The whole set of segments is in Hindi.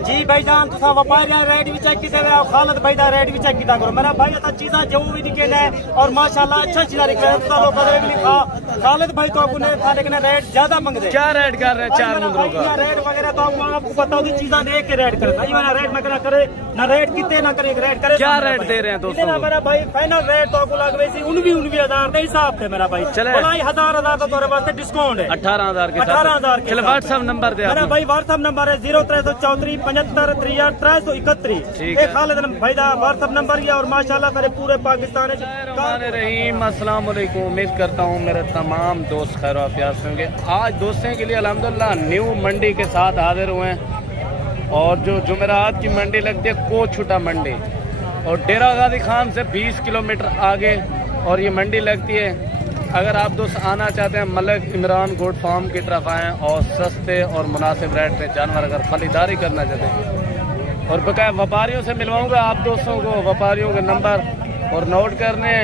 जी भाईजान तुसा व्यापारी रेट भी चेक किते हुए खालिद भाई दा रेट भी चेक किया करो मेरा भाई असा चीज़ा जो भी निकले है और माशाल्लाह अच्छा चीज़ा निकले लोग भी लिखा खालिद भाई तो लेकिन रेट ज्यादा मंगते। क्या रेट कर रहे हैं 4 मुंदरों का रेट वगैरह तो आपको पता होगी चीज़ा देख के रेट करे ना रेट ना करे ना रेट कितने ना करे रेट करे। क्या रेट दे रहे हैं दोस्तों मेरा भाई फाइनल रेट तो लग रही थी 19,000 के हिसाब से मेरा भाई चले 1000 तो तुम्हारे वास्ते डिस्काउंट है 18,000 के 18,000 के व्हाट्सएप नंबर दे मेरा भाई व्हाट्सएप नंबर है 0334 75 63 खालिद भाई का व्हाट्सएप नंबर है और माशाल्लाह सारे पूरे पाकिस्तान रहीम अस्सलाम वालेकुम। उम्मीद करता हूँ मेरे तमाम दोस्त खैर आफियत से होंगे। आज दोस्तों के लिए अल्हम्दुलिल्लाह न्यू मंडी के साथ हाजिर हुए हैं और जो जुमेरात की मंडी लगती है कोछुटा मंडी और डेरा गाजी खान से 20 किलोमीटर आगे और ये मंडी लगती है। अगर आप दोस्त आना चाहते हैं मलिक इमरान गोट फार्म की तरफ आएँ और सस्ते और मुनासिब रेट में जानवर अगर खरीदारी करना चाहते हैं और बकाया व्यापारियों से मिलवाऊंगा आप दोस्तों को व्यापारियों के नंबर और नोट करने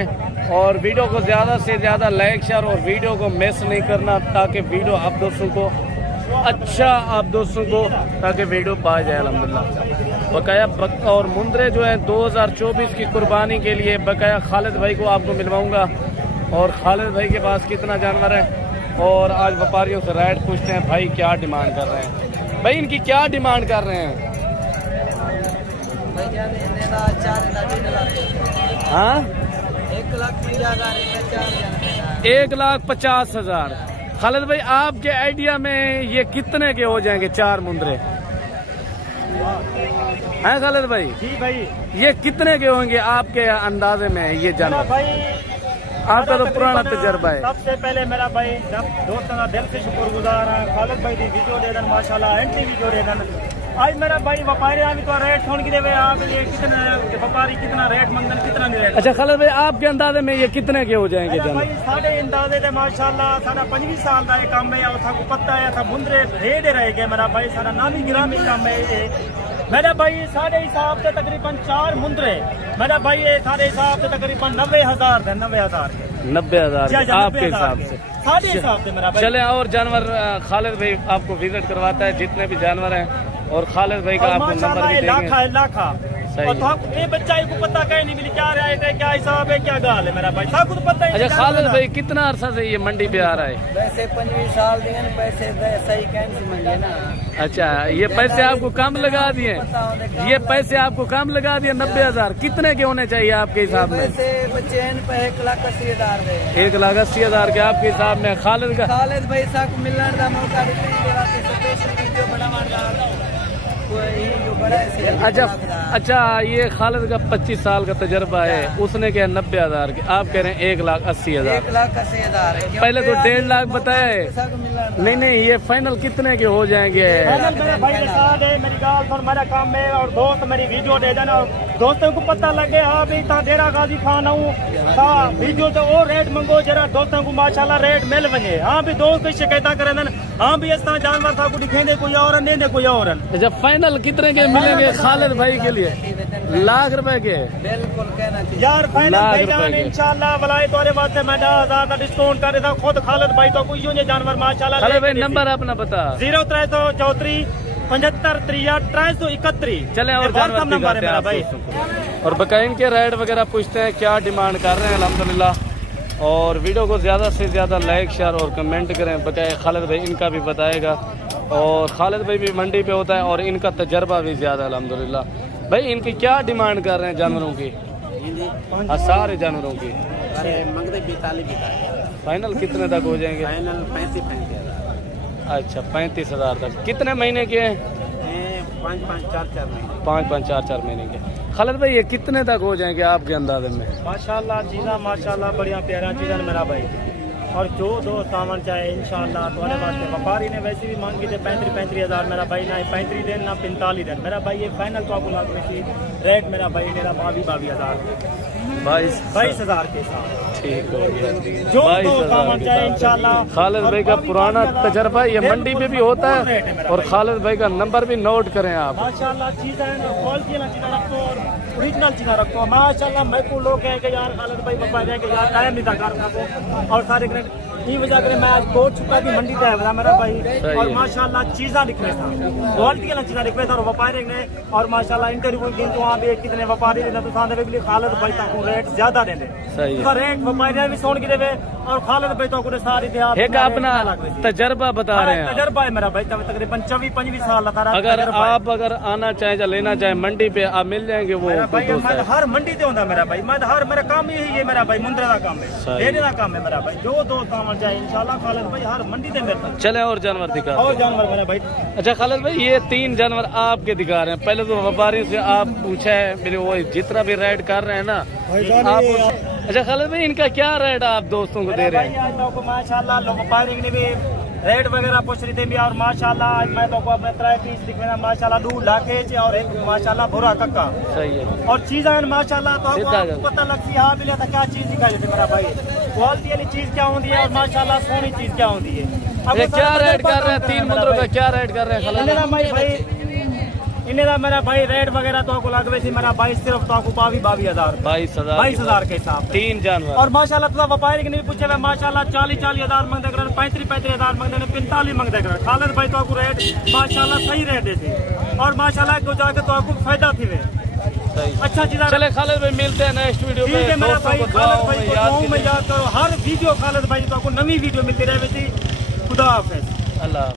और वीडियो को ज़्यादा से ज़्यादा लाइक शेयर और वीडियो को मिस नहीं करना ताकि वीडियो आप दोस्तों को अच्छा आप दोस्तों को ताकि वीडियो पा जाए अल्हम्दुलिल्लाह। बकाया और मुंदरे जो है 2024 की कुर्बानी के लिए बकाया खालिद भाई को आपको मिलवाऊंगा और खालिद भाई के पास कितना जानवर है और आज व्यापारियों से रेट पूछते हैं भाई क्या डिमांड कर रहे हैं। भाई इनकी क्या डिमांड कर रहे हैं? हाँ 1,50,000। खालिद भाई आपके आइडिया में ये कितने के हो जाएंगे 4 मुंदरे हैं खालिद भाई? जी भाई ये कितने के होंगे आपके अंदाजे में ये जानवर? भाई आपका तो पुराना तजर्बा है। सबसे पहले मेरा भाई दोस्तों का दिल से शुक्रगुजार है खालिद भाई की वीडियो दे देन माशाल्लाह एंटी वीडियो दे देन। आज मेरा भाई व्यापारी भी तो रेट छोड़ के देवे आप ये कितना व्यापारी कितना रेट मंगन कितना नहीं रेट। अच्छा खालिद भाई आपके अंदाजे में ये कितने के हो जाएंगे भाई? साढ़े अंदाजे से माशाल्लाह सारा 25 साल का काम है और था पता है था मुंदरे ढेर रह गए मेरा भाई सारा नामी गिरामी काम है मेरा भाई साढ़े हिसाब से तकरीबन 4 मुंदरे मेरा भाई ये साढ़े हिसाब से तकरीबन 90,000 90,000 आपके हिसाब से साढ़े हिसाब से मेरा भाई। चले और जानवर खालिद भाई आपको विजिट करवाता है जितने भी जानवर हैं और खालिद भाई का आपको नंबर भी देंगे। लाखा और तो ये बच्चा को पता कहीं नहीं मिली क्या रेट है क्या हिसाब है क्या गाल है मेरा भाई सबको तो पता है। अच्छा खालिद भाई कितना अरसा से ये मंडी पे आ रहा है? वैसे 25 साल दिए पैसे सही कैसे मंगे ना। अच्छा ये पैसे आपको कम लगा दिए ये पैसे आपको कम लगा दिए 90,000 कितने के होने चाहिए आपके हिसाब में? बच्चे 1,80,000 1,80,000 के आपके हिसाब में खालिद का? खालिद भाई साहब मिलने का मौका अच्छा ये खालिद का 25 साल का तजर्बा है उसने क्या 90,000 के आप कह रहे हैं 1,80,000 पहले तो 1.5 लाख बताया है। नहीं ये फाइनल कितने के हो जाएंगे? मेरी गाल मेरा काम है और दोस्त मेरी वीडियो दे देना दोस्तों को पता लगे हाँ भाई डेरा गाजी खान हूँ वीडियो तो वो रेट मंगो जरा दोस्तों को माशाल्लाह रेट मिल वजे। हाँ भी दोस्त कोई शिकायत करें हाँ भी इस तरह जानवर था को दिखेंगे कोई और दे कोई और। जब फाइनल कितने के मिलेंगे खालिद भाई के लिए? ₹1,00,000 के बिल्कुल यार फाइनल इंशाल्लाह वलाई तोरे वास्ते मैं 10,000 का डिस्काउंट कर रहा खुद खालिद भाई तो कोई जानवर माशाल्लाह। खालिद भाई नंबर अपना बता 0334 75 63 331। चले और जानवर नंबर है मेरा भाई और बकाया इनके रेट वगैरह पूछते हैं क्या डिमांड कर रहे हैं अल्हम्दुलिल्लाह और वीडियो को ज्यादा से ज्यादा लाइक शेयर और कमेंट करें। बकाया खालिद भाई इनका भी बताएगा और खालिद भाई भी मंडी पे होता है और इनका तजर्बा भी ज्यादा है अल्हम्दुलिल्लाह। भाई इनकी क्या डिमांड कर रहे हैं जानवरों की? सारे जानवरों की फाइनल कितने तक हो जाएंगे? फाइनल 35,000। अच्छा 35,000 तक। कितने महीने के हैं? 5-5 4 महीने के। खालिद भाई ये कितने तक हो जाएंगे आपके अंदाजे में? माशाल्लाह चीज़ा माशाल्लाह बढ़िया प्यारा चीज़ा मेरा भाई और जो दो सामान चाहे इंशाल्लाह तुम्हारे वास्ते। व्यापारी ने वैसे भी मांगी थे 35,000 मेरा भाई ना 35 दिन ना 45 दिन मेरा भाई ये फाइनल तो आपको लाग रही रेट मेरा भाई मेरा 22,000 के साथ ठीक हो गया। जो दो सामान चाहे इंशाल्लाह। खालिद भाई का पुराना तजर्बा ये मंडी में भी होता है और खालिद भाई का नंबर भी नोट करें आप। माशाल्लाह चीज़ है क्वालिटी वाला चीज़ रखो और ओरिजिनल चीज़ रखो माशाल्लाह। मैं को लोग कहे कि यार खालिद भाई बाबा जाए कि यार टाइम नहीं था घर और सारे ये वजह करे मैं आज पहुंच चुका कि मंडी तय है मेरा भाई। और माशाल्लाह चीज़ा लिख रहे था, क्वालिटी वाला चीज़ा लिख रहे था। और व्यापारी ने और माशाल्लाह इंटरव्यू दिन तो वहाँ भी कितने व्यापारी ने तो साथ भी खालिद भाई तक रेट ज्यादा देने, उसका रेट व्यापारी भी सोन की देवे और खालिद भाई तो सारी एक अपना तजर्बा बता रहे हैं। तजर्बा है मेरा भाई, तकरीबन 24-25 साल था। अगर आना चाहे या लेना चाहे मंडी पे आप मिल जाएंगे वो भाई। मैं हर मंडी से होता मेरा भाई, मैं हर मेरा काम ही है मेरा भाई, मुंदरे का काम है, लेने का काम है मेरा भाई। जो दोस्त आना चाहे इंशाल्लाह खालिद भाई हर मंडी से मिलता है। चले और जानवर दिखा, और जानवर मेरा भाई। अच्छा खालिद भाई ये 3 जानवर आपके दिखा रहे हैं। पहले तो व्यापारी से आप पूछा है मेरे, वो जितना भी राइड कर रहे हैं ना आप। अच्छा खालिद भाई इनका क्या रेट आप दोस्तों को दे रहे हैं? माशाल्लाह लोग व्यापारी ने भी रेट वगैरह पूछ रही थी और माशाल्लाह मैं तो अपने 3 पीस दिखना माशाल्लाह 2 लाख और एक माशाल्लाह भूरा कक्का। सही है। और चीज़ माशाल्लाह तो पता लगती है हाँ मिला था क्या चीज़ दिखाई देती मेरा भाई, क्वालिटी वाली चीज़ क्या होती है और माशाल्लाह सोनी चीज़ क्या होती है। अब क्या रेट कर रहे हैं 3 मुंदरों का, क्या रेट कर रहे हैं? इन्हें मेरा भाई रेट वगैरह तो आपको लग रही मेरा भाई सिर्फ तो आपको 22,000 के हिसाब 3 जानवर। और माशाल्लाह तो व्यापारी के नहीं पूछे हुए माशाल्लाह 40,000 मंगते कर, 35,000 मंगते, 45 मंगते कर। खालिद भाई तो आपको रेट माशाल्लाह सही रेट देते और माशाल्लाह को जाके तो आपको फायदा थी वे अच्छा चीज। चले खालिद भाई मिलते हैं नेक्स्ट वीडियो में। मेरा भाई खालिद भाई को याद करो, हर वीडियो खालिद भाई तो आपको नवी वीडियो मिलती रहे। खुदा हाफिज़। अल्लाह।